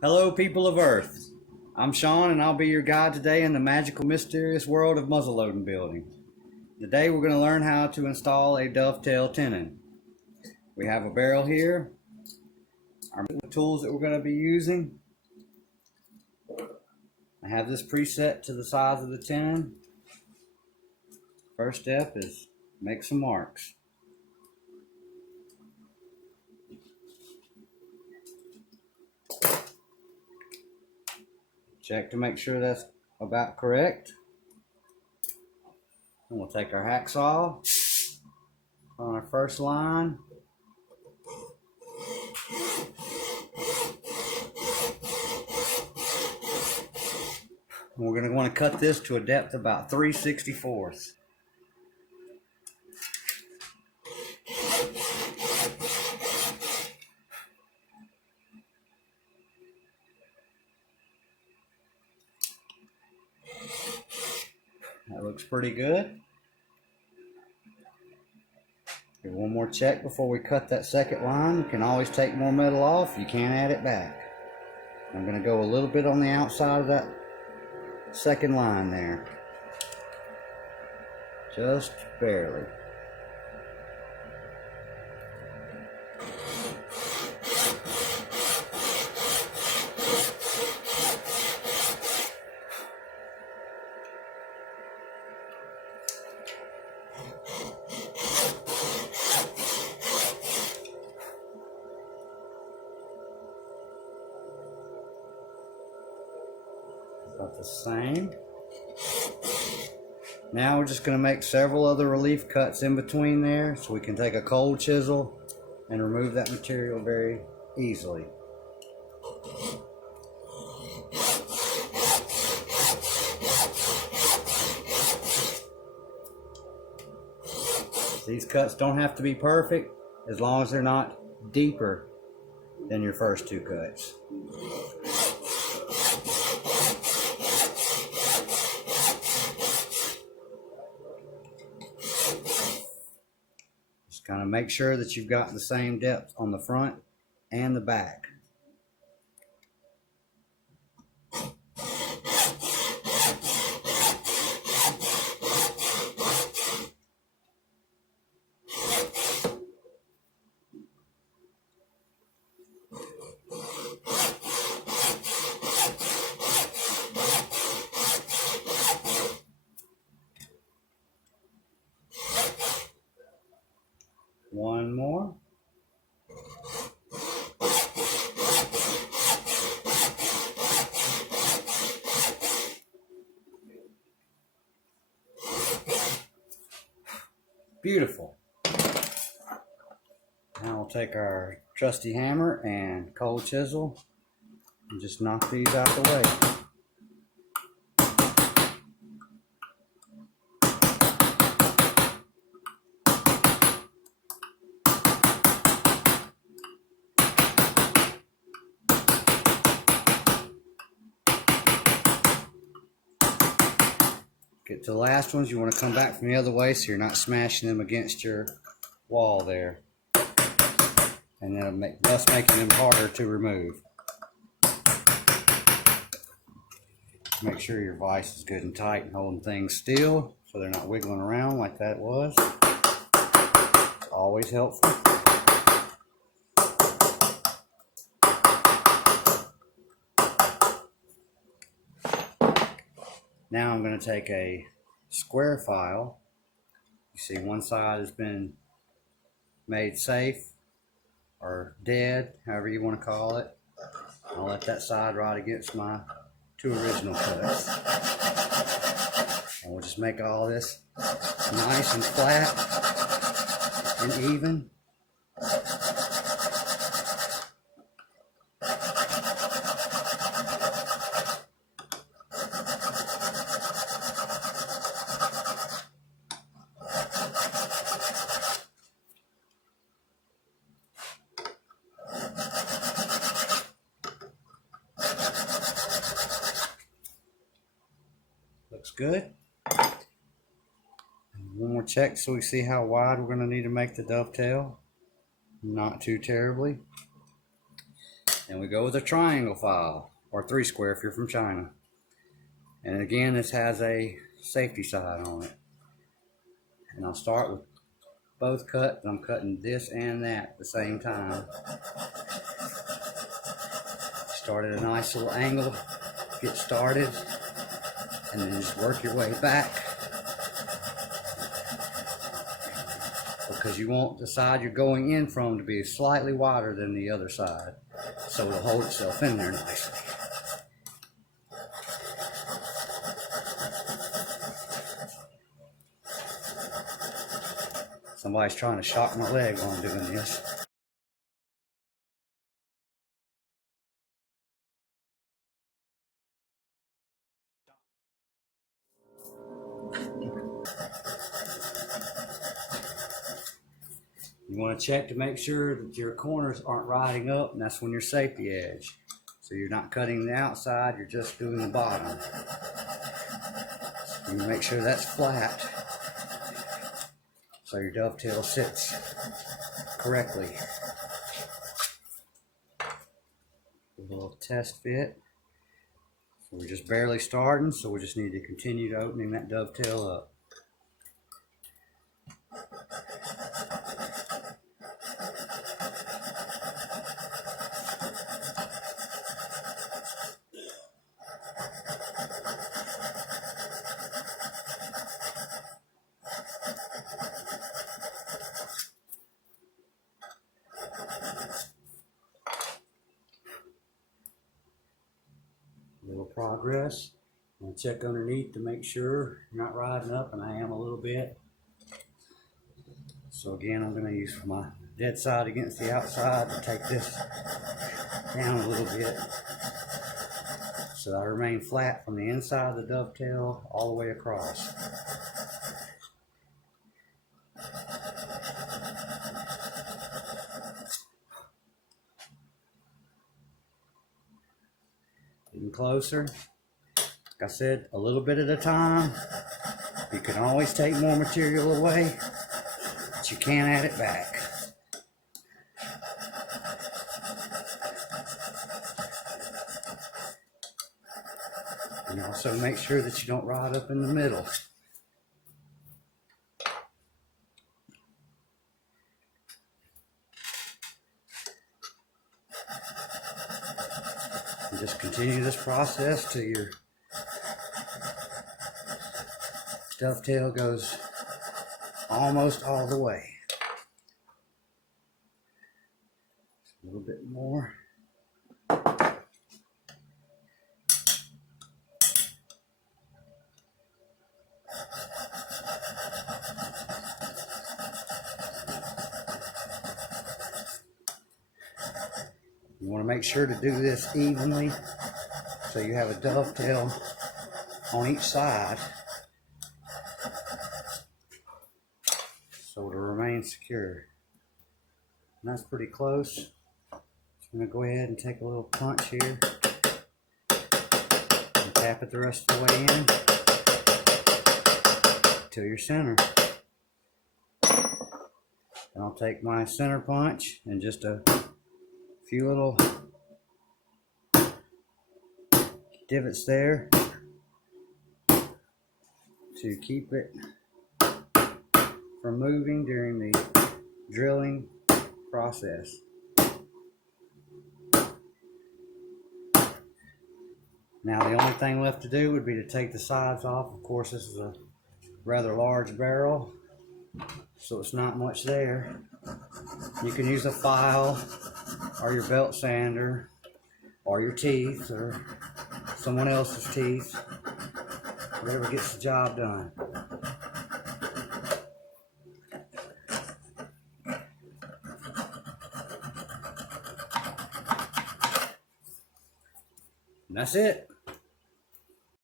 Hello, people of Earth. I'm Sean, and I'll be your guide today in the magical, mysterious world of muzzleloading building. Today, we're going to learn how to install a dovetail tenon. We have a barrel here, our tools that we're going to be using. I have this preset to the size of the tenon. First step is make some marks. Check to make sure that's about correct. And we'll take our hacksaw on our first line. And we're going to want to cut this to a depth of about 3/64. That looks pretty good. Give one more check before we cut that second line. You can always take more metal off. You can't add it back. I'm going to go a little bit on the outside of that second line there. Just barely. About the same. Now we're just going to make several other relief cuts in between there so we can take a cold chisel and remove that material very easily. These cuts don't have to be perfect as long as they're not deeper than your first two cuts. Just kind of make sure that you've got the same depth on the front and the back. One more. Beautiful. Now we'll take our trusty hammer and cold chisel and just knock these out the way. Get to the last ones, you want to come back from the other way so you're not smashing them against your wall there. And then thus making them harder to remove. Make sure your vise is good and tight and holding things still so they're not wiggling around like that was. It's always helpful. Now I'm going to take a square file. You see one side has been made safe or dead, however you want to call it. I'll let that side right against my two original cuts. And we'll just make all this nice and flat and even. Looks good. One more check so we see how wide we're going to need to make the dovetail. Not too terribly. And we go with a triangle file, or 3 square if you're from China. And again, this has a safety side on it. And I'll start with both cuts. I'm cutting this and that at the same time. Start at a nice little angle, get started, and then just work your way back. Because you want the side you're going in from to be slightly wider than the other side, so it'll hold itself in there nicely. Somebody's trying to shock my leg while I'm doing this. You want to check to make sure that your corners aren't riding up, and that's when your safety edge. So you're not cutting the outside, you're just doing the bottom. So you make sure that's flat, so your dovetail sits correctly. A little test fit. So we're just barely starting, so we just need to continue to opening that dovetail up. Little progress. I'm going to check underneath to make sure you're not riding up, and I am a little bit. So again, I'm going to use my dead side against the outside to take this down a little bit, so I remain flat from the inside of the dovetail all the way across. Getting closer. Like I said, a little bit at a time. You can always take more material away, but you can't add it back. And also make sure that you don't ride up in the middle. And just continue this process till your dovetail goes almost all the way. Just a little bit more. You want to make sure to do this evenly, so you have a dovetail on each side, so it'll remain secure. And that's pretty close. I'm going to go ahead and take a little punch here and tap it the rest of the way in till you're center. And I'll take my center punch and just a few little divots there to keep it from moving during the drilling process. Now the only thing left to do would be to take the sides off. Of course, this is a rather large barrel, so it's not much there. You can use a file or your belt sander or your teeth or someone else's teeth, whatever gets the job done. And that's it.